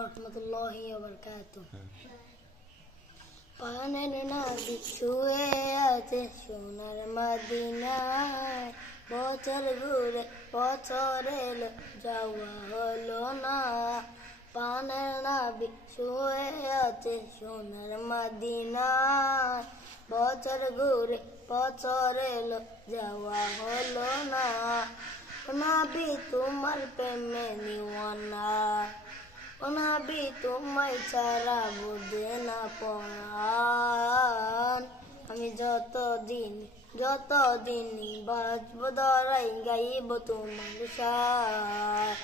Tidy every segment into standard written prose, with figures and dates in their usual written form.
রহমতুল্লাহি ওয়া বারাকাতুহু। পানের নবী শুয়ে আছে সোনার মদিনায়, বছর ঘুরে বছর এলো যাওয়া হলো না। পানের নবী শুয়ে আছে সোনার মদিনায়, বছর ঘুরে বছর এলো যাওয়া হলো না। নবী তোমার প্রেমে দিওয়ানা, ও নবী তোমায় ছাড়া বুঝে না পরাণ। আমি যতদিন বাঁচব ধরাই গাইব তোমার শান।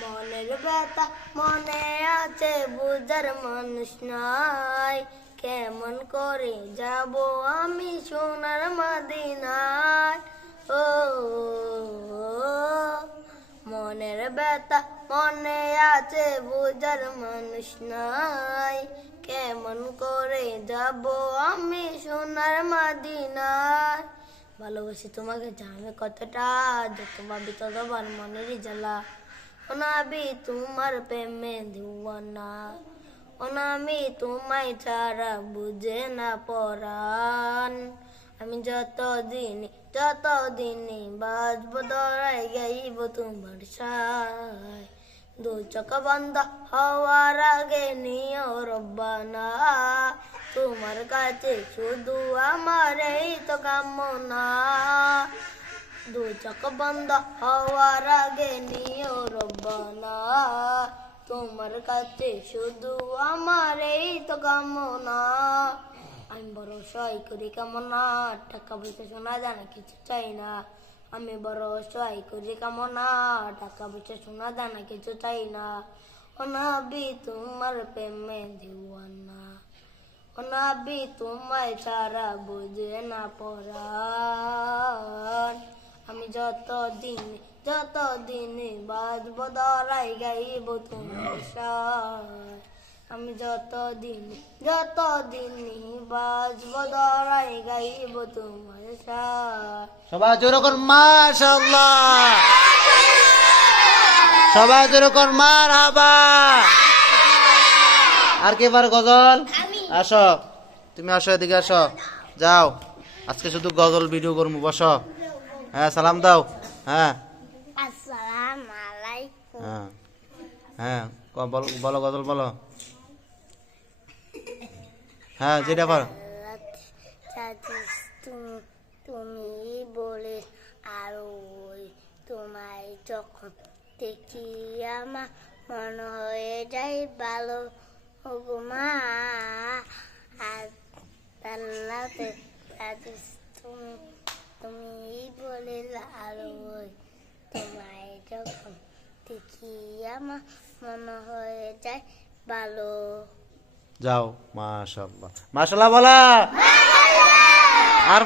মনের ব্যথা মনে আছে বুঝার মানুষ নাই, কেমন করে যাব আমি সোনার মদিনায়। ও মনের ব্যথা মনে আছে বুঝার মানুষ নাই, কেমন করে যাব আমি সোনার মদিনায়। ভালোবাসি তোমাকে জানবে কতটা, যত ভাবি ততবার মনের জ্বালা। ও নবী তোমার প্রেমে দিওয়ানা, ও নবী তোমায় ছাড়া বুঝে না পরাণ। আমি যতদিন বাঁচব ধরাই গাইব তোমার শান। দু চোখ বন্ধ হওয়ার আগে নিও রব্বানা, তোমার কাছে শুধু আমার এই তো কামনা। দু চোখ বন্ধ হওয়ার আগে নিও রব্বানা, তোমার কাছে শুধু আমার এই তো কামনা। আমি বড় সহায় করি কামনা, টাকা পয়সা সোনা দানা কিছু চাই না। আমি বড় সহায় করি কামনা, টাকা পয়সা সোনা দানা কিছু চাই না। ও নবী তোমার প্রেমে দিওয়ানা, ও নবী তোমায় ছাড়া বুঝে না পরাণ। আমি যতদিন বাঁচব ধরাই গাইব তোমার শান। আমি যতদিন বাঁচব ধরাই গাইব তোমার শান। সবাই জোরে কর মাশাআল্লাহ, সবাই জোরে কর মারহাবা। আর কে পারে গজল? আসো, তুমি আসো, এদিকে আসো, যাও। আজকে শুধু গজল ভিডিও করবো, বসো। হ্যাঁ, সালাম দাও। হ্যাঁ, আসসালামু আলাইকুম। হ্যাঁ হ্যাঁ, বলো গজল বলো। হ্যাঁ, যেটা পারো। তুমি বলে আর ওই তোমায় যখন দেখি আমার মনে হয়ে যায় ভালো মা। আর আল্লাহতে তুমি বলে আর ওই তোমায় যখন দেখি আমার মনে হয়ে যায় ভালো। যাও, মাশাআল্লাহ মাশাআল্লাহ বলা। আর